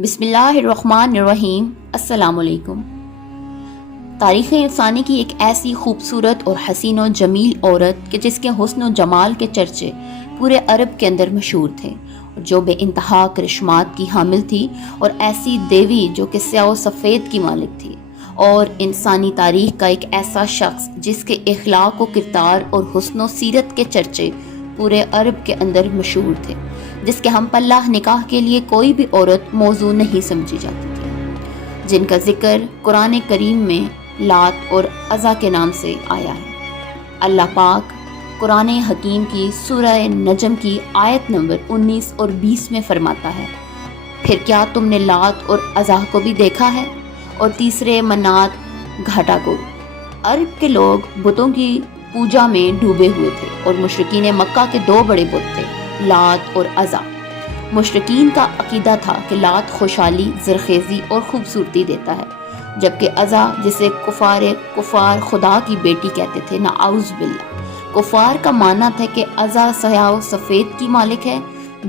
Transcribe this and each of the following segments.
بسم اللہ الرحمن الرحیم۔ السلام علیکم۔ تاریخ انسانی کی ایک ایسی خوبصورت اور حسین و جمیل عورت کہ جس کے حسن و جمال کے چرچے پورے عرب کے اندر مشہور تھے، جو بے انتہا کرشمات کی حامل تھی، اور ایسی دیوی جو کہ سیاہ و سفید کی مالک تھی، اور انسانی تاریخ کا ایک ایسا شخص جس کے اخلاق و کردار اور حسن و سیرت کے چرچے پورے عرب کے اندر مشہور تھے، جس کے ہم پلہ نکاح کے لیے کوئی بھی عورت موزوں نہیں سمجھی جاتی تھی، جن کا ذکر قرآن کریم میں لات اور عزا کے نام سے آیا ہے۔ اللہ پاک قرآن حکیم کی سورہ نجم کی آیت نمبر 19 اور 20 میں فرماتا ہے، پھر کیا تم نے لات اور عزا کو بھی دیکھا ہے، اور تیسرے منات گھاٹا کو۔ عرب کے لوگ بتوں کی پوجا میں ڈوبے ہوئے تھے، اور مشرکین مکہ کے دو بڑے بت تھے، لات اور عزا۔ مشرکین کا عقیدہ تھا کہ لات خوشحالی، زرخیزی اور خوبصورتی دیتا ہے، جبکہ عزا جسے کفار خدا کی بیٹی کہتے تھے، نعوذ باللہ۔ کفار کا ماننا تھا کہ عزا سیاہ و سفید کی مالک ہے،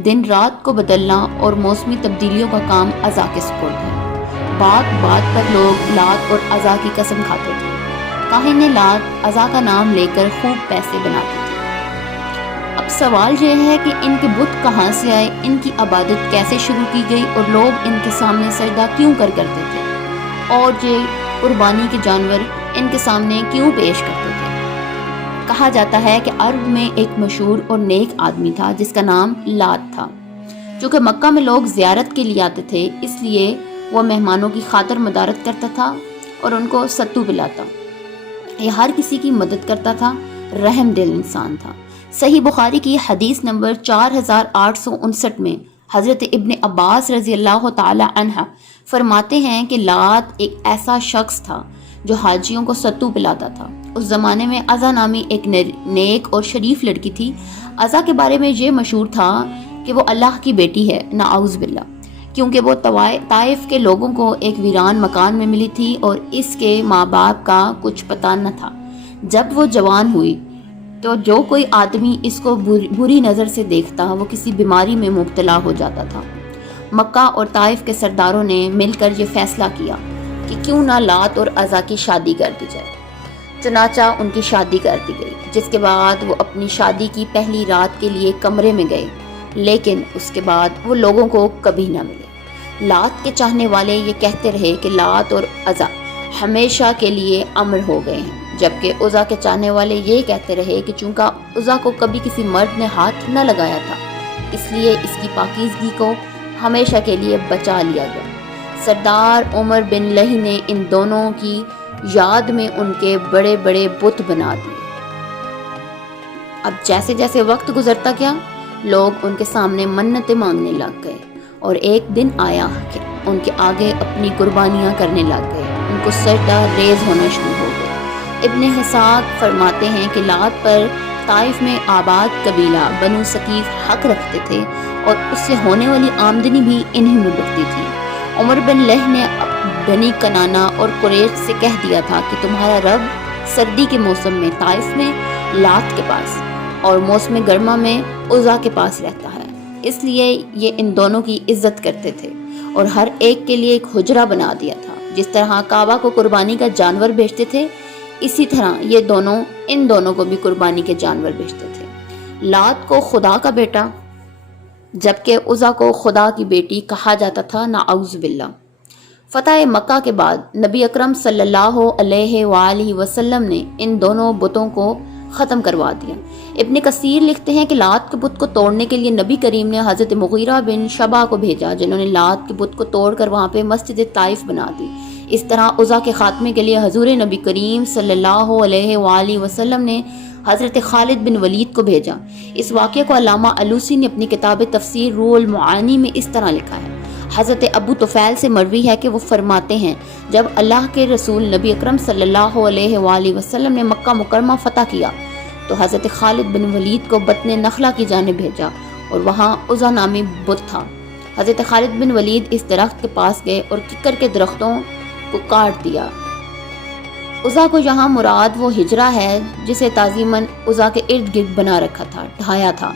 دن رات کو بدلنا اور موسمی تبدیلیوں کا کام عزا کے سپرد ہے۔ بات بات پر لوگ لات اور عزا کی قسم کھاتے تھے۔ کاہن لات عزا کا نام لے کر خوب پیسے بناتے تھے۔ اب سوال یہ ہے کہ ان کے بت کہاں سے آئے، ان کی عبادت کیسے شروع کی گئی، اور لوگ ان کے سامنے سجدہ کیوں کرتے تھے، اور یہ قربانی کے جانور ان کے سامنے کیوں پیش کرتے تھے۔ کہا جاتا ہے کہ عرب میں ایک مشہور اور نیک آدمی تھا جس کا نام لات تھا۔ چونکہ مکہ میں لوگ زیارت کے لیے آتے تھے، اس لیے وہ مہمانوں کی خاطر مدارت کرتا تھا اور ان کو ستو پلاتا۔ یہ ہر کسی کی مدد کرتا تھا، رحم دل انسان تھا۔ صحیح بخاری کی حدیث نمبر 4859 میں حضرت ابن عباس رضی اللہ تعالی عنہ فرماتے ہیں کہ لات ایک ایسا شخص تھا جو حاجیوں کو ستو پلاتا تھا۔ اس زمانے میں عزا نامی ایک نیک اور شریف لڑکی تھی۔ عزا کے بارے میں یہ مشہور تھا کہ وہ اللہ کی بیٹی ہے، نعوذ باللہ، کیونکہ وہ طائف کے لوگوں کو ایک ویران مکان میں ملی تھی اور اس کے ماں باپ کا کچھ پتہ نہ تھا۔ جب وہ جوان ہوئی تو جو کوئی آدمی اس کو بری نظر سے دیکھتا وہ کسی بیماری میں مبتلا ہو جاتا تھا۔ مکہ اور طائف کے سرداروں نے مل کر یہ فیصلہ کیا کہ کیوں نہ لات اور عزا کی شادی کر دی جائے۔ چنانچہ ان کی شادی کر دی گئی، جس کے بعد وہ اپنی شادی کی پہلی رات کے لیے کمرے میں گئے، لیکن اس کے بعد وہ لوگوں کو کبھی نہ ملے۔ لات کے چاہنے والے یہ کہتے رہے کہ لات اور عزا ہمیشہ کے لیے امر ہو گئے ہیں، جبکہ عزا کے چاہنے والے یہ کہتے رہے کہ چونکہ عزا کو کبھی کسی مرد نے ہاتھ نہ لگایا تھا، اس لیے اس کی پاکیزگی کو ہمیشہ کے لیے بچا لیا گیا۔ سردار عمر بن لہی نے ان دونوں کی یاد میں ان کے بڑے بڑے بت بنا دیے۔ اب جیسے جیسے وقت گزرتا گیا، لوگ ان کے سامنے منتیں مانگنے لگ گئے، اور ایک دن آیا کہ ان کے آگے اپنی قربانیاں کرنے لگ گئے، ان کو سجدہ ریز ہونا شروع ہو گئے۔ ابن حساق فرماتے ہیں کہ لات پر طائف میں آباد قبیلہ بنو ثقیف حق رکھتے تھے، اور اس سے ہونے والی آمدنی بھی انہیں میں بڑھتی تھی۔ عمر بن لہ نے بنی کنانا اور قریش سے کہہ دیا تھا کہ تمہارا رب سردی کے موسم میں طائف میں لات کے پاس اور موسم گرما میں عزا کے پاس رہتا ہے، اس لیے یہ ان دونوں کی عزت کرتے تھے اور ہر ایک کے لیے ایک حجرہ بنا دیا تھا۔ جس طرح کعبہ کو قربانی کا جانور بیچتے تھے، اسی طرح یہ دونوں ان دونوں کو بھی قربانی کے جانور بیچتے تھے۔ لات کو خدا کا بیٹا جبکہ عزا کو خدا کی بیٹی کہا جاتا تھا، نعوذ باللہ۔ فتح مکہ کے بعد نبی اکرم صلی اللہ علیہ وآلہ وسلم نے ان دونوں بتوں کو ختم کروا دیا۔ ابن کثیر لکھتے ہیں کہ لات کے بت کو توڑنے کے لیے نبی کریم نے حضرت مغیرہ بن شبہ کو بھیجا، جنہوں نے لات کے بت کو توڑ کر وہاں پہ مسجد طائف بنا دی۔ اس طرح عزا کے خاتمے کے لیے حضور نبی کریم صلی اللہ علیہ وآلہ وسلم نے حضرت خالد بن ولید کو بھیجا۔ اس واقعے کو علامہ الوسی نے اپنی کتاب تفسیر روح المعانی میں اس طرح لکھا ہے۔ حضرت ابو طفیل سے مروی ہے کہ وہ فرماتے ہیں، جب اللہ کے رسول نبی اکرم صلی اللہ علیہ وآلہ وسلم نے مکہ مکرمہ فتح کیا تو حضرت خالد بن ولید کو بطن نخلہ کی جانب بھیجا، اور وہاں عزا نامی بت تھا۔ حضرت خالد بن ولید اس درخت کے پاس گئے اور ککر کے درختوں کو کاٹ دیا۔ عزا کو یہاں مراد وہ ہجرہ ہے جسے تعظیماً عزا کے ارد گرد بنا رکھا تھا، ڈھایا تھا۔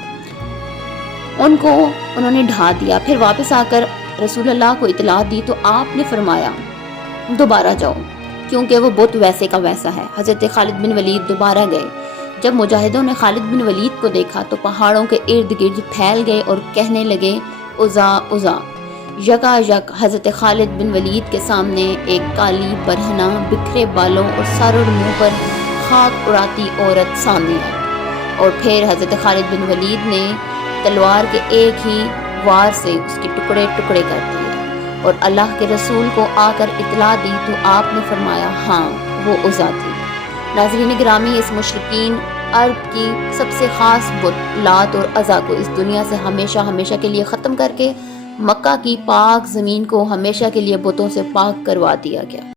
ان کو انہوں نے ڈھا دیا، پھر واپس آ کر رسول اللہ کو اطلاع دی تو آپ نے فرمایا دوبارہ جاؤ، کیونکہ وہ بت ویسے کا ویسا ہے۔ حضرت خالد بن ولید دوبارہ گئے۔ جب مجاہدوں نے خالد بن ولید کو دیکھا تو پہاڑوں کے ارد گرد پھیل گئے اور کہنے لگے عزا عزا۔ یکا یک حضرت خالد بن ولید کے سامنے ایک کالی برہنہ بکھرے بالوں اور سر اور منہ پر خاک اڑاتی عورت سامنے آئی، اور پھر حضرت خالد بن ولید نے تلوار کے ایک ہی وار سے اس کے ٹکڑے ٹکڑے کر دیے اور اللہ کے رسول کو آ کر اطلاع دی تو آپ نے فرمایا ہاں وہ عزا تھی۔ ناظرین گرامی، اس مشرکین عرب کی سب سے خاص بت لات اور عزا کو اس دنیا سے ہمیشہ کے لیے ختم کر کے مکہ کی پاک زمین کو ہمیشہ کے لیے بتوں سے پاک کروا دیا گیا۔